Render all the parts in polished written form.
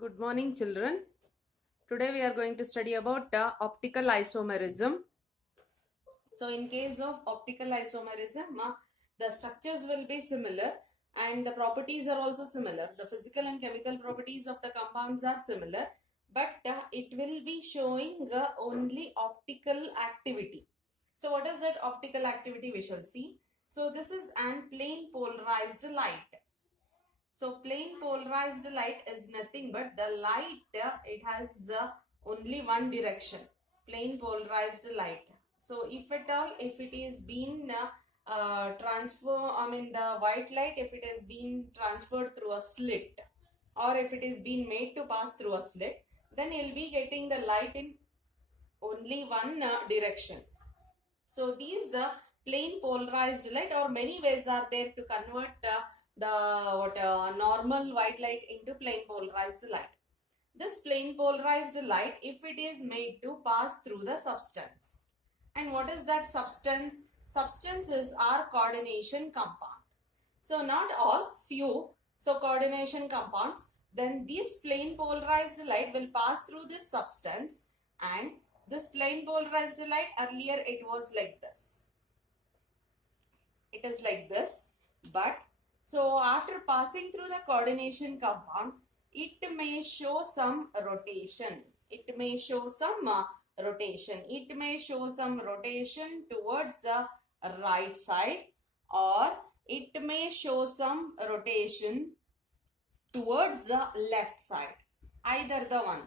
Good morning, children. Today we are going to study about optical isomerism. So, in case of optical isomerism, the structures will be similar and the properties are also similar. The physical and chemical properties of the compounds are similar, but it will be showing only optical activity. So, what is that optical activity we shall see? So, this is an plane polarized light. So plain polarized light is nothing but the light, it has only one direction, plain polarized light. So if at all, if it is been the white light, if it has been transferred through a slit or if it is being made to pass through a slit, then you'll be getting the light in only one direction. So these plain polarized light, or many ways are there to convert the normal white light into plain polarized light. This plain polarized light, if it is made to pass through the substance. And what is that substance? Substances are coordination compound. So not all, few. So coordination compounds. Then this plain polarized light will pass through this substance, and this plain polarized light, earlier it was like this. It is like this, but so after passing through the coordination compound, it may show some rotation. It may show some rotation. It may show some rotation towards the right side, or it may show some rotation towards the left side. Either the one.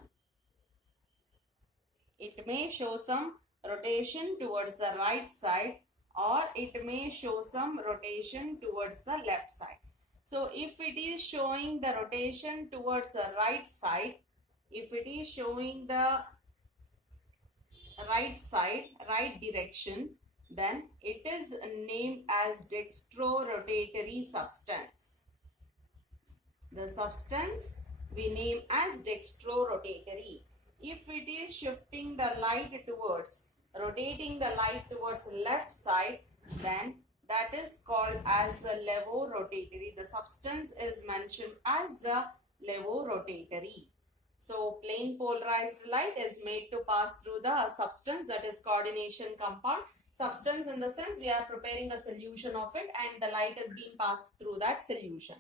It may show some rotation towards the right side, or it may show some rotation towards the left side. So if it is showing the rotation towards the right side, if it is showing the right side, right direction, then it is named as dextrorotatory substance. The substance we name as dextrorotatory. If it is shifting the light towards, rotating the light towards left side, then that is called as a levorotatory. The substance is mentioned as a levorotatory. So plain polarized light is made to pass through the substance, that is coordination compound. Substance in the sense we are preparing a solution of it and the light is being passed through that solution.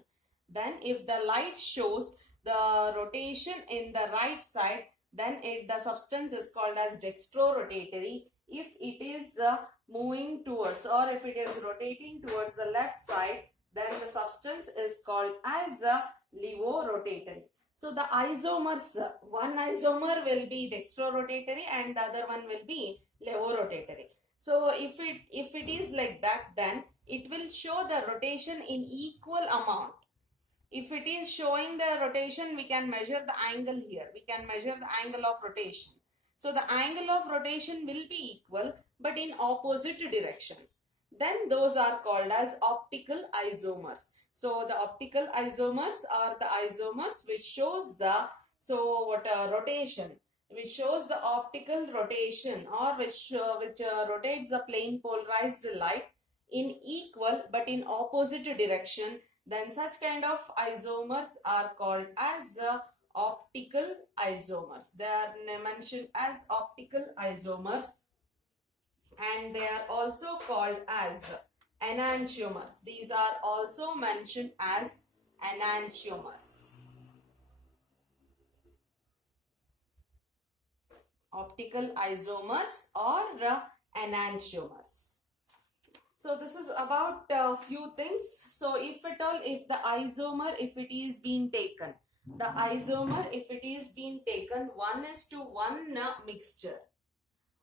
Then if the light shows the rotation in the right side, then the substance is called as dextrorotatory. If it is moving towards, or if it is rotating towards the left side, then the substance is called as levorotatory. So the isomers, one isomer will be dextrorotatory and the other one will be levorotatory. So if it is like that, then it will show the rotation in equal amount. If it is showing the rotation, we can measure the angle here. We can measure the angle of rotation. So the angle of rotation will be equal but in opposite direction. Then those are called as optical isomers. So the optical isomers are the isomers which shows the rotation, which shows the optical rotation, or which rotates the plane polarized light in equal but in opposite direction. Then such kind of isomers are called as optical isomers. They are mentioned as optical isomers, and they are also called as enantiomers. These are also mentioned as enantiomers. Optical isomers or enantiomers. So this is about a few things. So if at all, if the isomer, if it is being taken, the isomer, if it is being taken 1:1 mixture,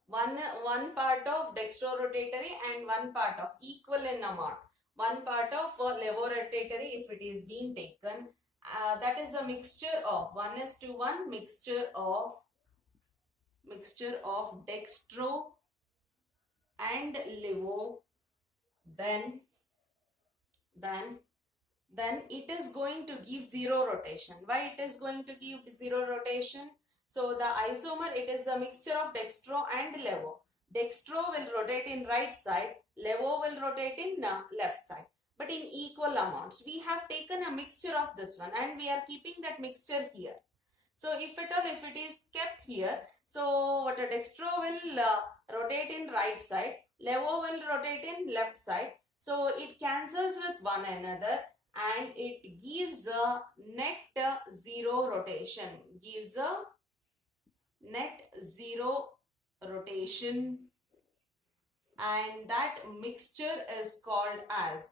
one part of dextrorotatory and one part of equal in amount, one part of levorotatory, if it is being taken, that is the mixture of 1:1 mixture of dextro and levo. Then it is going to give zero rotation. Why it is going to give zero rotation? So the isomer, it is the mixture of dextro and levo. Dextro will rotate in right side, levo will rotate in left side, but in equal amounts. We have taken a mixture of this one and we are keeping that mixture here. So if at all, if it is kept here, so what a dextro will rotate in right side, levo will rotate in left side. So it cancels with one another and it gives a net zero rotation. Gives a net zero rotation, and that mixture is called as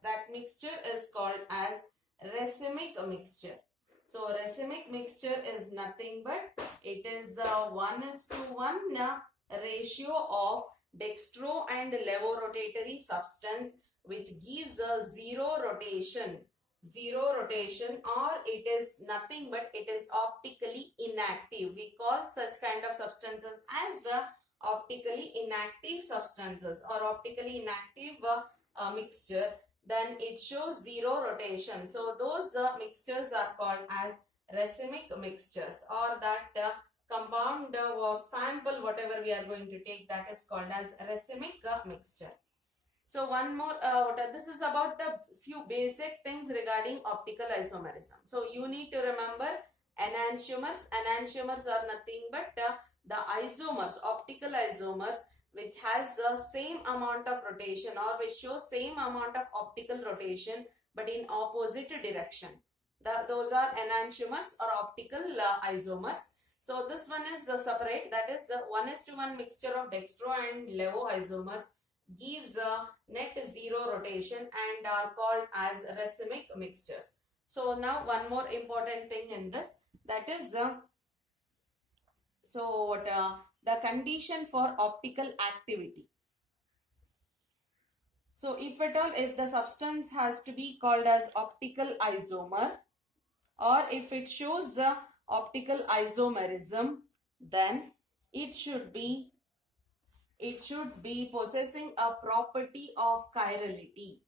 racemic mixture. So racemic mixture is nothing but it is the 1:1 ratio of dextro and levorotatory substance, which gives a zero rotation, or it is nothing but it is optically inactive. We call such kind of substances as optically inactive substances or optically inactive mixture. Then it shows zero rotation. So those mixtures are called as racemic mixtures, or that compound or sample whatever we are going to take, that is called as racemic mixture. So one more, this is about the few basic things regarding optical isomerism. So you need to remember enantiomers. Enantiomers are nothing but the isomers, optical isomers, which has the same amount of rotation or which shows same amount of optical rotation but in opposite direction. Those are enantiomers or optical isomers. So this one is separate, that is 1:1 mixture of dextro and levo isomers gives a net zero rotation and are called as racemic mixtures. So now one more important thing in this, that is the condition for optical activity. So if at all, if the substance has to be called as optical isomer, or if it shows optical isomerism, then it should be possessing a property of chirality.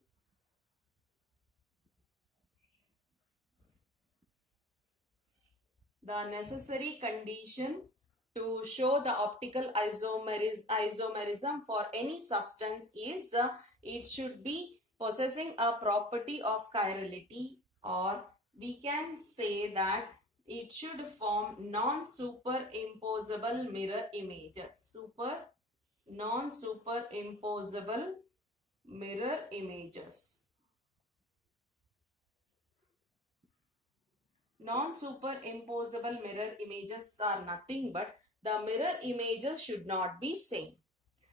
The necessary condition to show the optical isomerism for any substance is it should be possessing a property of chirality, or we can say that it should form non-superimposable mirror images. Non-superimposable mirror images. Non-superimposable mirror images are nothing but the mirror images should not be same.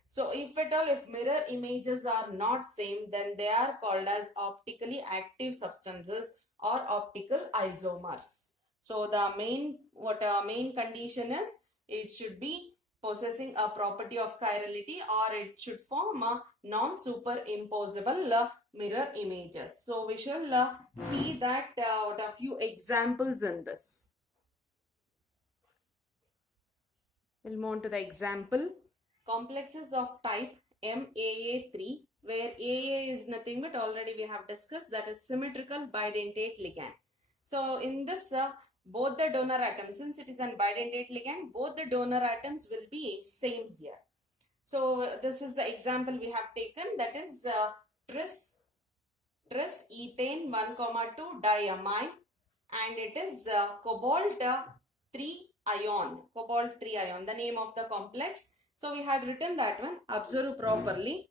So if at all, if mirror images are not same, then they are called as optically active substances or optical isomers. So the main condition is it should be possessing a property of chirality, or it should form a non-superimposable mirror images. So we shall see that a few examples in this. We'll move on to the example. Complexes of type MAA3, where AA is nothing but already we have discussed, that is symmetrical bidentate ligand. So in this both the donor atoms, since it is an bidentate ligand, both the donor atoms will be same here. So this is the example we have taken, that is tris ethane 1,2 diamine, and it is cobalt 3 ion, the name of the complex. So we had written that one, observe properly.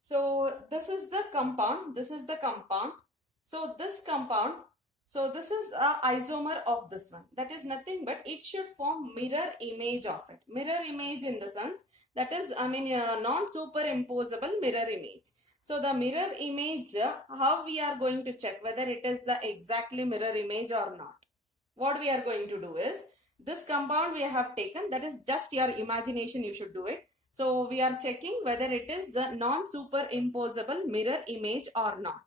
So this is the compound, So this compound, so this is a isomer of this one. That is nothing but it should form mirror image of it. Mirror image in the sense, that is, non-superimposable mirror image. So the mirror image, how we are going to check whether it is the exactly mirror image or not? What we are going to do is, this compound we have taken, that is just your imagination, you should do it. So we are checking whether it is a non-superimposable mirror image or not.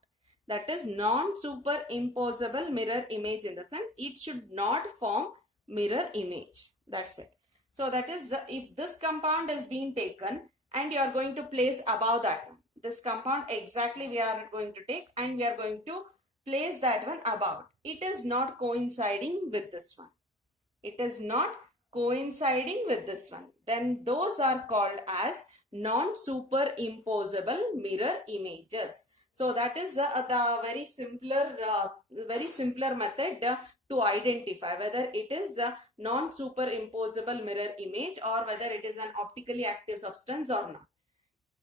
That is non-superimposable mirror image in the sense it should not form mirror image. That's it. So that is if this compound is being taken and you are going to place above that, this compound exactly we are going to take and we are going to place that one above. It is not coinciding with this one. It is not coinciding with this one. Then those are called as non-superimposable mirror images. So that is the very simpler method to identify whether it is a non-superimposable mirror image or whether it is an optically active substance or not.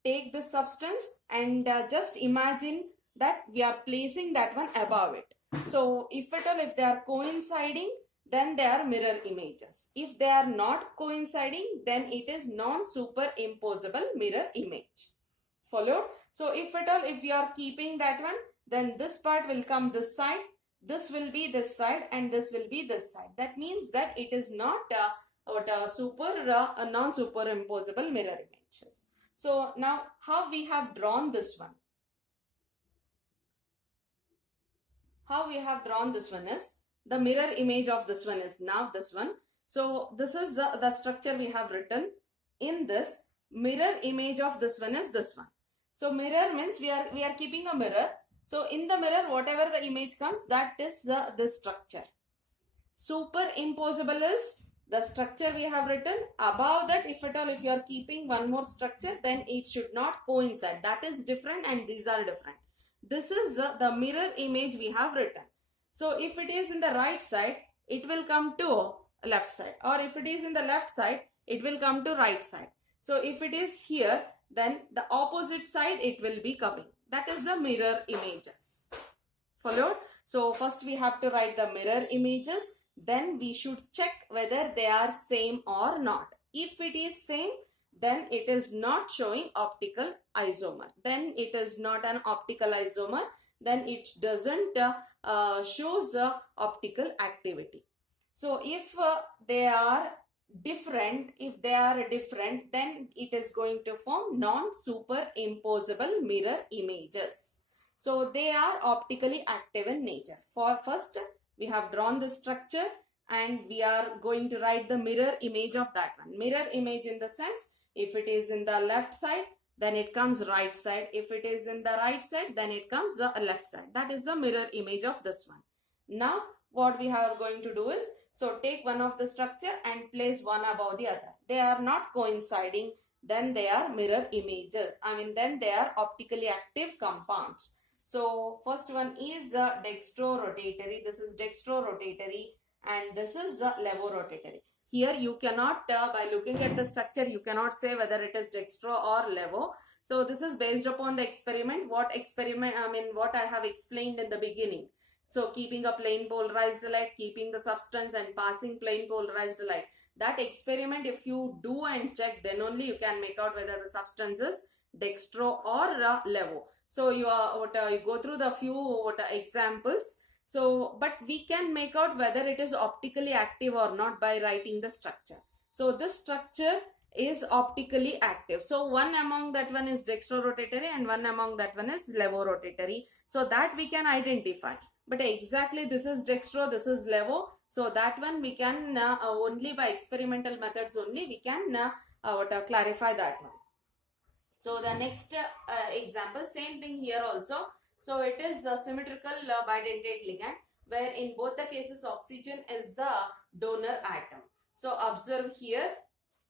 Take this substance and just imagine that we are placing that one above it. So if at all, if they are coinciding, then they are mirror images. If they are not coinciding, then it is non-superimposable mirror image. Followed? So if at all, if you are keeping that one, then this part will come this side, this will be this side, and this will be this side. That means that it is not a non-superimposable mirror images. So now how we have drawn this one? How we have drawn this one is, the mirror image of this one is now this one. So this is the structure we have written. In this, mirror image of this one is this one. So mirror means we are keeping a mirror. So in the mirror, whatever the image comes, that is the structure. Superimposable is the structure we have written. Above that, if at all, if you are keeping one more structure, then it should not coincide. That is different and these are different. This is the mirror image we have written. So if it is in the right side, it will come to left side, or if it is in the left side, it will come to right side. So if it is here, then the opposite side it will be coming. That is the mirror images. Followed? So first we have to write the mirror images. Then we should check whether they are same or not. If it is same, then it is not showing optical isomer. Then it is not an optical isomer. Then it doesn't shows optical activity. So if they are different, then it is going to form non-superimposable mirror images. So they are optically active in nature. For first, we have drawn the structure and we are going to write the mirror image of that one. Mirror image in the sense, if it is in the left side, then it comes right side. If it is in the right side, then it comes the left side. That is the mirror image of this one. Now, what we are going to do is, so take one of the structure and place one above the other. They are not coinciding, then they are mirror images. Then they are optically active compounds. So, first one is dextrorotatory. This is dextrorotatory and this is levorotatory. Here you cannot, by looking at the structure, you cannot say whether it is dextro or levo. So this is based upon the experiment. What I have explained in the beginning. So keeping a plane polarized light, keeping the substance and passing plane polarized light. That experiment, if you do and check, then only you can make out whether the substance is dextro or levo. So you go through the few examples. So, but we can make out whether it is optically active or not by writing the structure. So this structure is optically active. So one among that one is dextrorotatory and one among that one is levorotatory. So that we can identify. But exactly this is dextro, this is levo. So that one we can only by experimental methods only we can clarify that one. So the next example, same thing here also. So it is a symmetrical bidentate ligand where in both the cases oxygen is the donor atom. So observe here.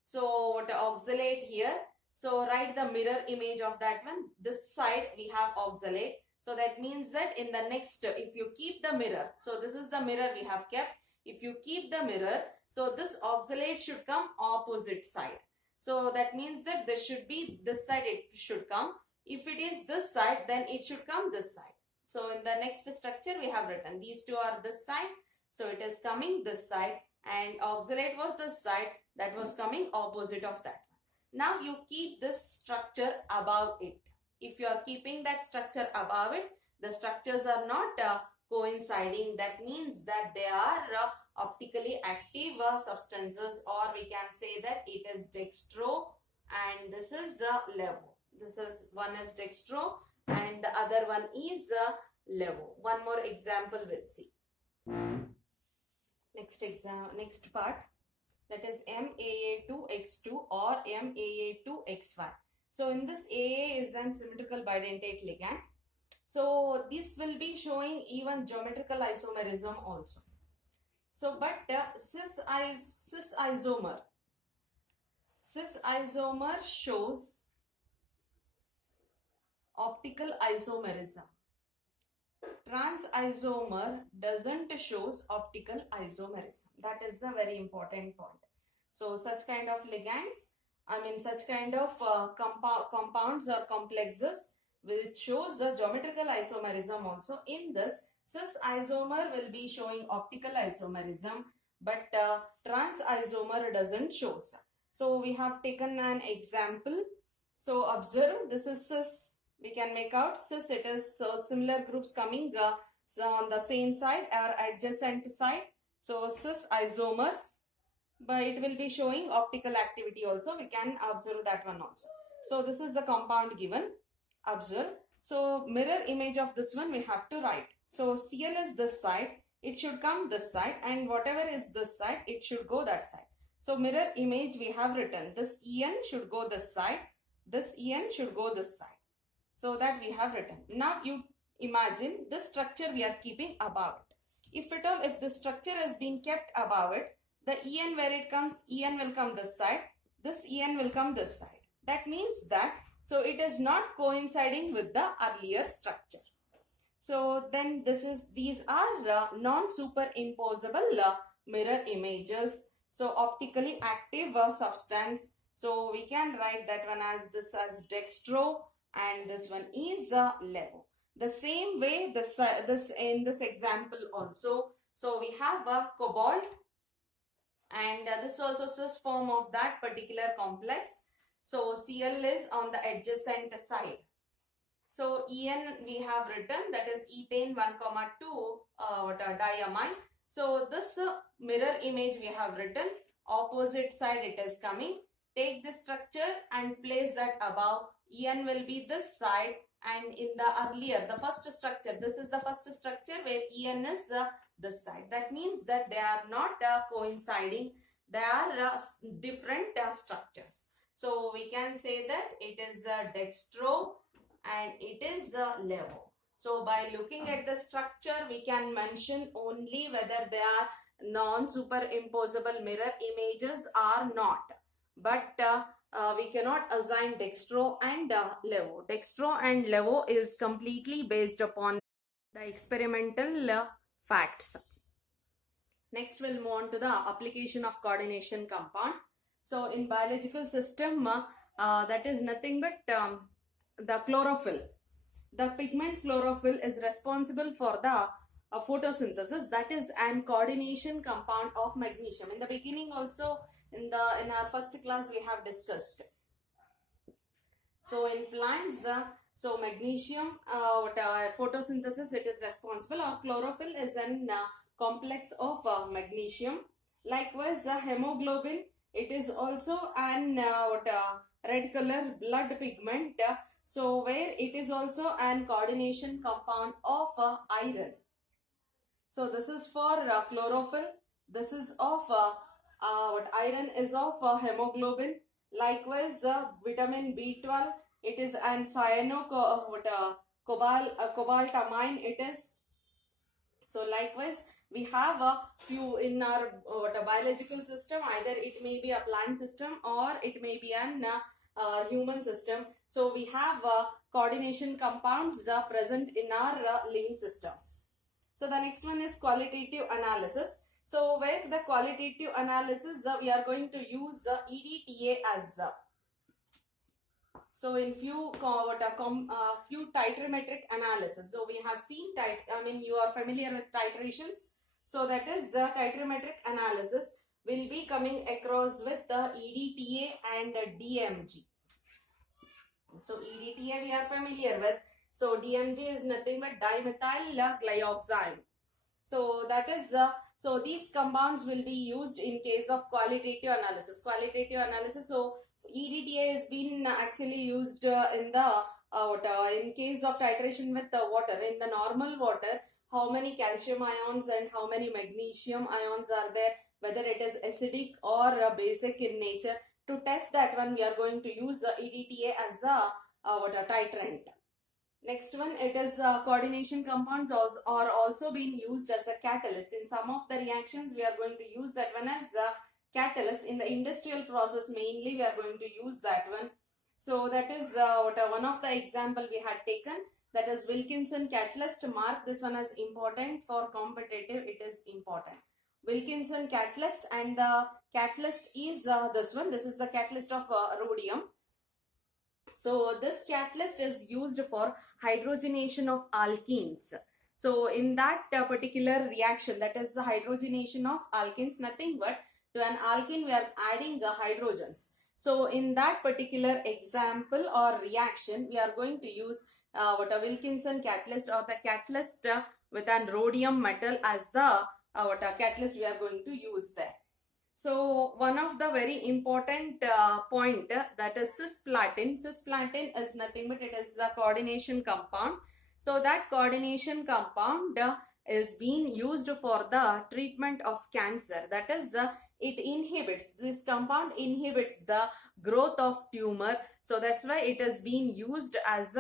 So oxalate here. So write the mirror image of that one. This side we have oxalate. So that means that in the next, if you keep the mirror, so this is the mirror we have kept. If you keep the mirror, so this oxalate should come opposite side. So that means that this should be this side it should come. If it is this side, then it should come this side. So in the next structure we have written these two are this side. So it is coming this side and oxalate was this side, that was coming opposite of that. Now you keep this structure above it. If you are keeping that structure above it, the structures are not coinciding. That means that they are optically active substances, or we can say that it is dextro and this is levo. This is one is dextro and the other one is levo. One more example we'll see. Next part, that is MAA2X2 or MAA2XY. So in this AA is an symmetrical bidentate ligand. So this will be showing even geometrical isomerism also. So but cis isomer shows optical isomerism. trans isomer doesn't shows optical isomerism. That is the very important point. So such kind of ligands, such kind of compounds or complexes which shows the geometrical isomerism also. In this, cis isomer will be showing optical isomerism, but trans isomer doesn't show. So we have taken an example. So observe, this is cis. We can make out cis. It is similar groups coming on the same side or adjacent side. So cis isomers, but it will be showing optical activity also. We can observe that one also. So this is the compound given. Observe. So mirror image of this one we have to write. So Cl is this side. It should come this side, and whatever is this side, it should go that side. So mirror image we have written. This En should go this side. This En should go this side. So that we have written. Now you imagine this structure we are keeping above it. If at all, if the structure has been kept above it, the En where it comes, En will come this side. This En will come this side. That means that, so it is not coinciding with the earlier structure. So then these are non-superimposable mirror images. So optically active substance. So we can write that one as this as dextro, and this one is levo. The same way this in this example also. So we have a cobalt, and this also cis form of that particular complex. So Cl is on the adjacent side. So En we have written, that is ethane 1,2 diamine. So this mirror image we have written, opposite side it is coming. Take this structure and place that above. En will be this side, and in the earlier, the first structure, this is the first structure where En is this side. That means that they are not coinciding. They are different structures. So we can say that it is dextro and it is levo. So by looking at the structure, we can mention only whether they are non-superimposable mirror images or not. But we cannot assign dextro and levo. Dextro and levo is completely based upon the experimental facts. Next, we'll move on to the application of coordination compound. So in biological system, that is nothing but the chlorophyll. The pigment chlorophyll is responsible for the photosynthesis. That is an coordination compound of magnesium. In the beginning also, in our first class we have discussed. So in plants, so magnesium photosynthesis, it is responsible, or chlorophyll is an complex of magnesium. Likewise, hemoglobin, it is also an red color blood pigment. So where it is also an coordination compound of iron. So this is for chlorophyll. This is of iron is of hemoglobin. Likewise, vitamin B12, it is an cobaltamine it is. So likewise, we have a few in our biological system. Either it may be a plant system or it may be an human system. So we have coordination compounds present in our living systems. So the next one is qualitative analysis. So where the qualitative analysis, we are going to use EDTA as so in few titrometric analysis. So we have seen you are familiar with titrations. So that is the titrometric analysis will be coming across with the EDTA and DMG. So EDTA we are familiar with. So DMG is nothing but dimethyl glyoxime. So that is so these compounds will be used in case of qualitative analysis. Qualitative analysis. So EDTA has been actually used in the in case of titration with water. In the normal water, how many calcium ions and how many magnesium ions are there, whether it is acidic or basic in nature. To test that one, we are going to use EDTA as the titrant. Next one, it is coordination compounds are also being used as a catalyst. In some of the reactions, we are going to use that one as a catalyst. In the industrial process, mainly we are going to use that one. So that is one of the example we had taken. that is Wilkinson catalyst. Mark this one as important. For competitive it is important. Wilkinson catalyst, and the catalyst is this one. This is the catalyst of rhodium. So this catalyst is used for hydrogenation of alkenes. So in that particular reaction, that is the hydrogenation of alkenes, nothing but to an alkene we are adding hydrogens. So in that particular example or reaction, we are going to use what a Wilkinson catalyst, or the catalyst with an rhodium metal as the what a catalyst we are going to use there. So one of the very important point, that is cisplatin. Cisplatin is nothing but it is the coordination compound. So that coordination compound is being used for the treatment of cancer. That is, it inhibits, this compound inhibits the growth of tumor. So that's why it is being used as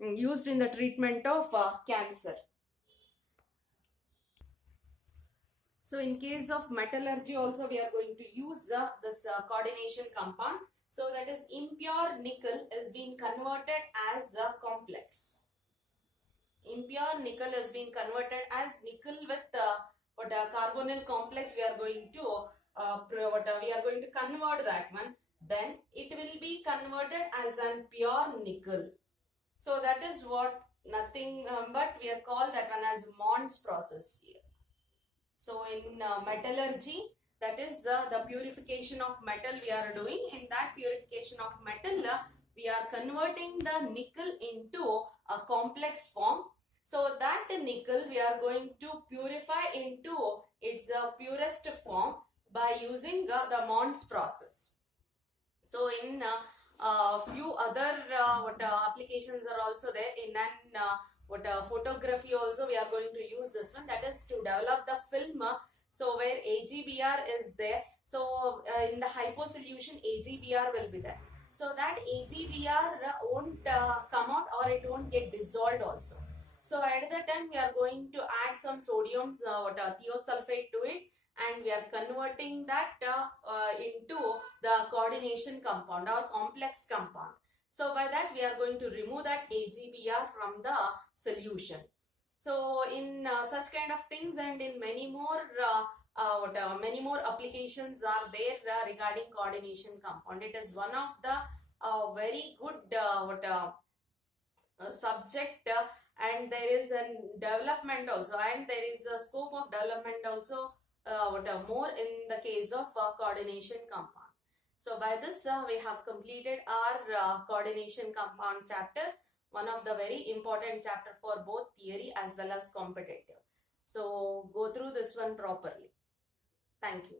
used in the treatment of cancer. So in case of metallurgy also we are going to use this coordination compound. So that is impure nickel is being converted as a complex. Impure nickel is being converted as nickel with what a carbonyl complex. We are going to we are going to convert that one. Then it will be converted as an pure nickel. So that is what, nothing but we are called that one as Mond's process here. So in metallurgy, that is the purification of metal we are doing. In that purification of metal, we are converting the nickel into a complex form. So that nickel we are going to purify into its purest form by using the Mond's process. So in few other applications are also there. In an photography also we are going to use this one, that is to develop the film. So where AGBR is there, so in the hypo solution AGBR will be there. So that AGBR won't come out, or it won't get dissolved also. So at the time we are going to add some sodium thiosulfate to it, and we are converting that into the coordination compound or complex compound. So by that we are going to remove that AGBR from the solution. So in such kind of things, and in many more many more applications are there regarding coordination compound. It is one of the very good subject, and there is a development also, and there is a scope of development also more in the case of coordination compound. So by this we have completed our coordination compound chapter, one of the very important chapter for both theory as well as competitive. So go through this one properly. Thank you.